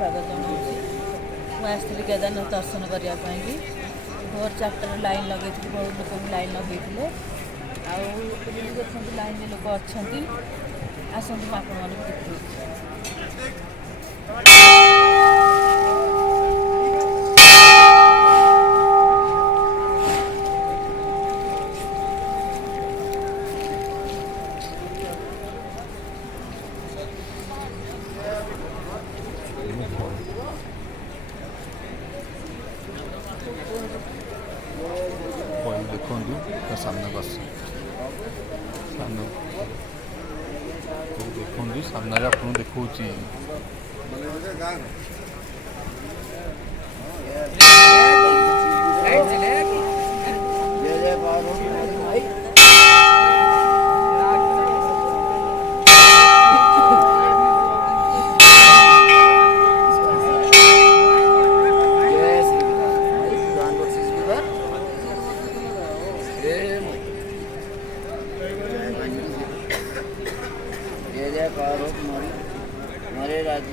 स्वागत जनाऊँगी। मुझे केदारनाथ दर्शन करने भोर 4टार लाइन लगे बहुत लोग लाइन लगे लाइन लोक अच्छा आसतु आपण मैंने देखिए देखो सामने बस देखो सामने आपको देखा जय जयकार हमारे राज्य